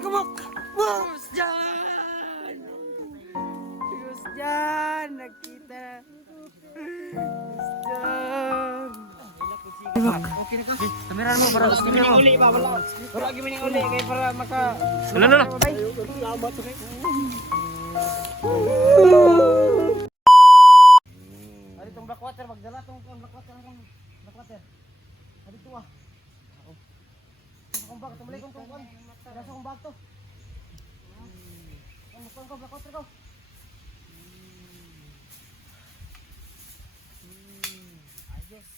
kumok. Bus dyan. Bus dyan. Nakita. Bus dyan. Okay na ka? Kameran mo para gusto mo. Uli ba? Wala lagi maning uli kay para maka. Lala. Salamat okay. Ari tong black water magdala tong black water ang black water. Ari to ah. Kung bag tumali kung kon. Dasa kung bag to. Ang ko black water ko. Ayos.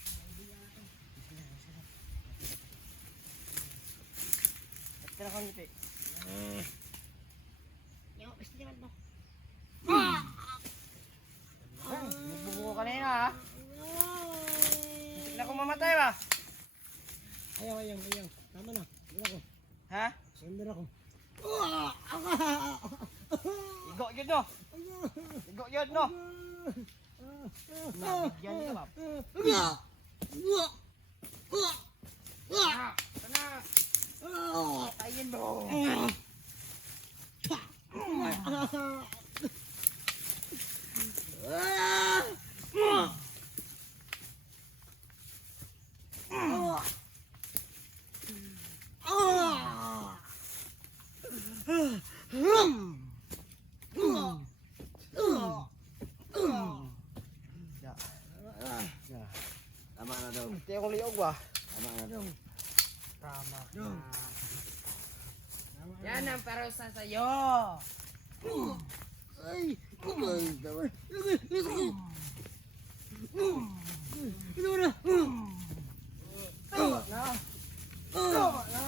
Tara kon ngiti. Yo, gusto naman mo. Bubuko ka na yun ha. Hindi na ako mamatay ba? Ayaw. Tama na. Wala ko. Ha? Sender ako. Igo yun no? Igo yun no? Nabigyan niyo ba? Sana! Patayin mo! Tama na daw. Hindi akong liog ba? Tama na daw. Tama na. Yan ang parusa sa'yo. Ay! Kumay! Tama! Ito na! Tama na. Tama na.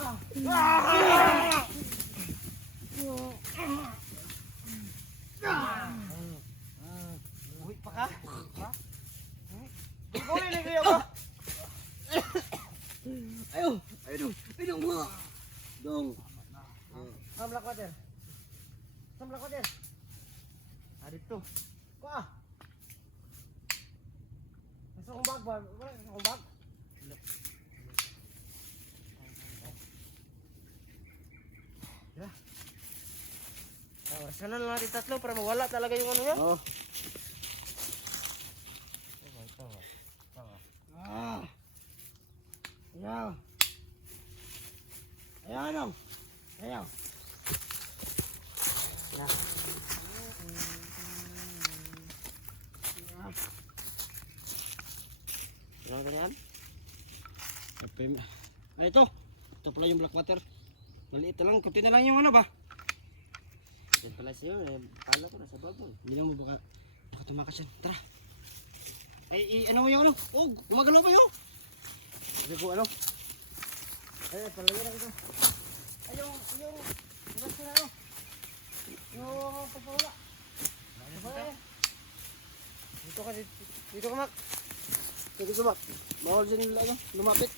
Uwi pa ka? Ha? Uwi na kayo ba? Ayaw! Ayaw dong! Dong! Sam black water. Sam black water. Dito. Kuha. Nasa kong bag ba? Wala nasa kong bag. Ya. Sana lang natin tatlo para mawala talaga yung ano yan. Oh! Ayaw! Ayaw dong! Ayaw! Ya. Ano ganyan? Ay ito! Ito pala yung black water. Maliit na lang, kunti na lang yung ano ba? Yan pala sa'yo, pala ko nasa bag mo. Hindi na mo baka tumakas yan. Tara! Ay, ano mo yung ano? Oh, gumagalaw pa yun! Sabi po ano? Ay, palagay na ito. Ay, yung basta na ano? Yung pagpawala. Dito ka, dito ka Mac. Dito ka ba? Bawal dyan yung ano, lumapit.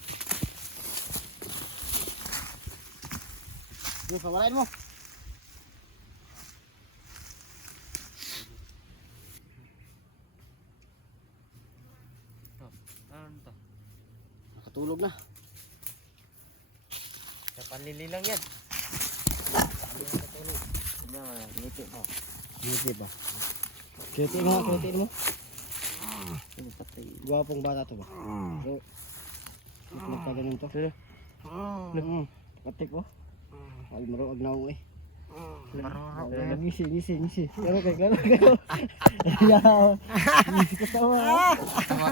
Yung pawalain mo. Ano to? Nakatulog na. Sa panlili lang yan. Ngiti pa. Ngiti pa. Ngiti mo, ngiti mo. Guwapong bata to ba? So, nagpaganon to. Sino? Patik ko. Ay, maruag na ako eh. Marunong. Ngisi. Pero kay gano'n. Yaw. Ngisi ko tawa.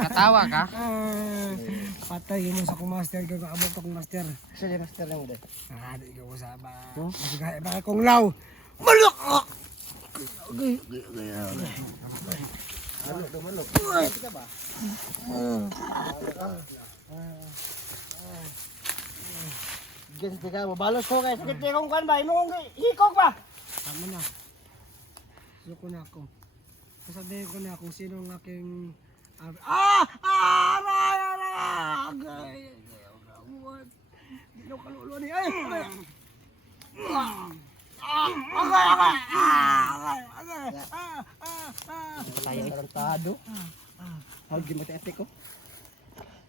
Katawa ka? Patay mo sa kumaster ko kaabot kong master. Sali master lang mo dahil. Di ka usaba. Kasi kaya baka kong law. Malok! Manok. Kita ba? Ganti ka, mabalos ko kayo. Sakit kayo kong kan ba? Imo kong hikog ba? Tama na. Suko na ako. Sasabihin ko na kung sino ang aking... Hindi na kalulo ni... Sayang tarantado. Hagi mati ate ko.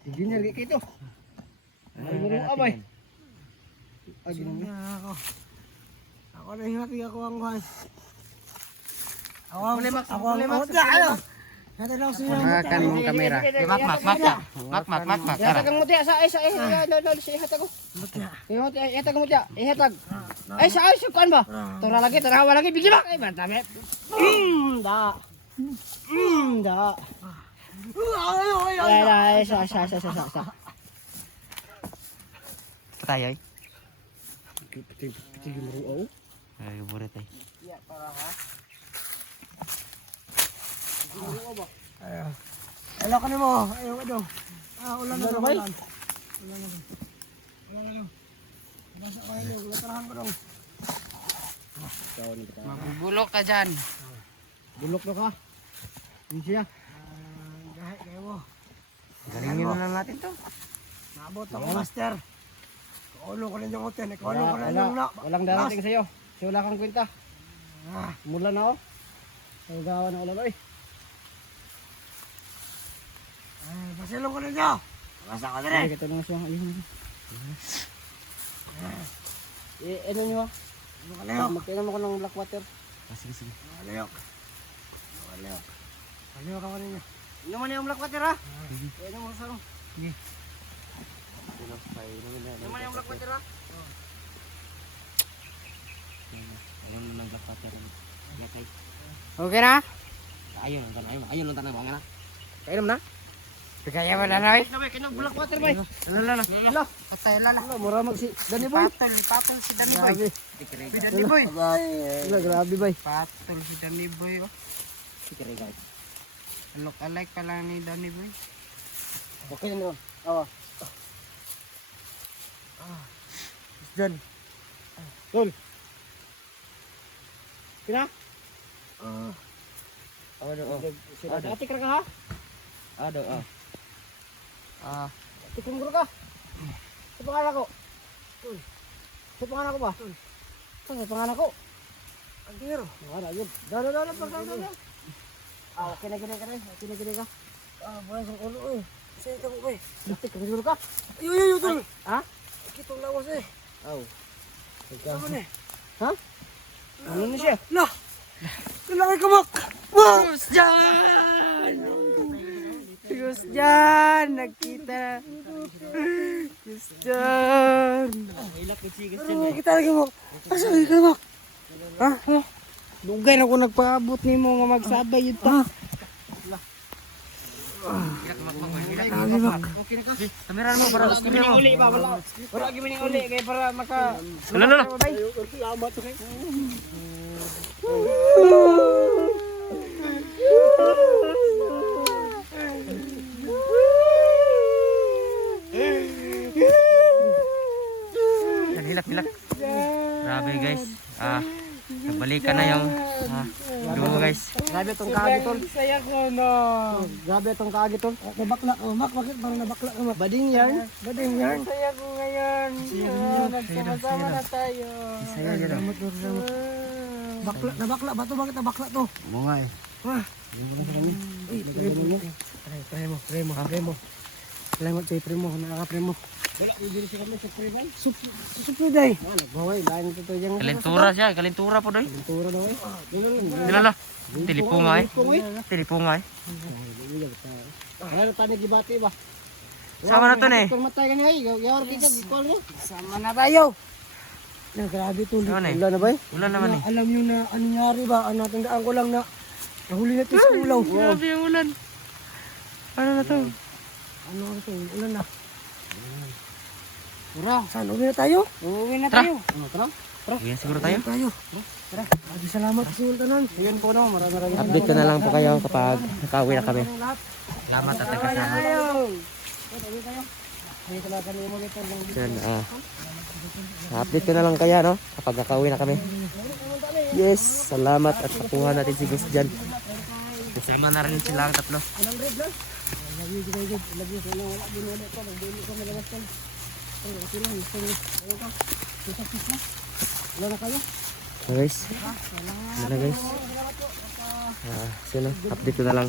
Sige niya, lagi kayo ito. Ay, mo rin abay. Ay, ginawa. Ano yung hati ako ang kuhan? Problema, Ako ang problema. kuhan. Ano? Natin ako siya. Makan mong kamera. Mak. Ihatag mo tiya sa ihatag ko. Ihatag mo tiya. Ihatag. Ay sa ayos kuan ba? Tora lagi, tarawa lagi bigyan ba? Ay bantame. Da. Da. Ay sa. Tayo ay. Pitigil mo. Ay, buret ay. Iya para ha. Ayaw. Ayaw ka na mo. Ayaw ka daw. Ulan na daw. Ulan na daw. Nasa kayo. Latarahan ko daw. Magbubulok ka dyan. Bulok na ka. Yun siya. Gahay kayo mo. Galingin na lang natin to. Naabot ako, master. Kaulo ko rin yung hotel. Kaulo ko rin yung na. Walang darating sa iyo. So wala kang kwenta. Ah, Mula na ako. Sa gawa ng ulan oy. pasilong ko rin nyo. Basta ko rin. Ito na siya. Ayun. Ano niyo? Ano ka layok? Magkailan mo ko ng black water. Sige. Layok. Layok. Layok ako rin nyo. Inom mo na yung black water ha. Inom mo sa ano. Inom mo na yung black water ha. Okay na? Ayun lang tanong nga na. Kainom na? Kaya wala na ay. Sabay, kainom black water boy. Lala. Patay lala. Mura mag si Danny boy. Patol si Dami Boy. Si Danny boy. Grabe boy. Patol si Dami Boy. Oh. Sige guys. Look alike pala ni Dami Boy. Okay na. Awa. Diyan. Tol. Kina? Ati ka ha? Tikong ka. Sa pangalan ko. Sa pangalan ko ba? Sa pangalan ko. Ang tiro. Wala yun. Dala pagkakala. Okay na ka. Buwan sa ulo eh. Sa'yo ka ko eh. Dati ka siguro ka. Yo, tol. Ha? Kitong lawas eh. Aw. Ano na eh? Ha? Ano na siya? Lah! Kailangan ka mak! Gus dyan! Gus dyan! Nagkita! Gus dyan! Kita lagi mak! Asa ka mak? Ha? Dugay na ko nagpaabot ni mo nga magsabay yun ta. Lagi mak! Okay na ka? Kamera mo para sa kamera mo. Uli ba? Wala gimining uli kaya para maka... Lala. Salamat to kayo. Hilak. Grabe guys. Nagbalikan na yung duo guys. Grabe itong kaagi tol. Saya ko no. Grabe itong kaagi tol. Nabakla ko mak. Bakit parang nabakla ka mak? Bading yarn. Bading yarn. Saya ko ngayon. Nagsama-sama na tayo. Salamat. Nabakla ba to? Bakit nabakla to? Bunga eh. Try mo. Salamat sa primo. Nakaka-primo. Wala, bibili siya kami sa Freeman. Supo day. Nagbaway, lain ko to dyan. Kalentura po doy. Tura daw eh. Dilala. Tilipunga eh. Tilipunga eh. Ano tanig gibati ba? Sama na to eh. Kung matay ka niya eh. Gawar kita, gikol niya. Sama na tayo. Grabe to. Sama na eh. Wala na ba eh? Wala naman eh. Alam nyo na anong nangyari ba? Ang natandaan ko lang na nahuli natin sa ulaw. Grabe yung ulan. Ano na to? Ano ito? Ulan na. Tara. Saan? Uwi na tayo? Uuwi na Tara. tayo. Tara. Uwi siguro tayo. Tayo. Tara. Maraming salamat sa sultanan. Ayan po no, maraming Update ko na lang po kayo kapag nakauwi na kami. Salamat at nagkasama. May talaga niyo mo ito. Yan, update ko na lang kaya no kapag nakauwi na kami. Yes, salamat at nakuha natin si Gus dyan. Kasama na rin sila ang tatlo. Wala na kayo? Guys, guys. Sino, update ko na lang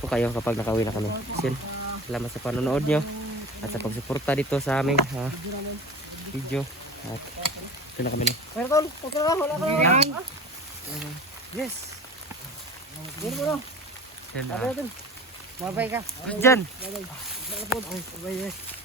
po kayo kapag nakauwi na kami. Sin, salamat sa panonood nyo at sa pagsuporta dito sa aming video. At Ito na kami na. Pero tol, okay na, wala ka na. Yes. Dito mo na. Yan Sabi natin. Mabay ka. Dyan. Bye-bye. Bye-bye.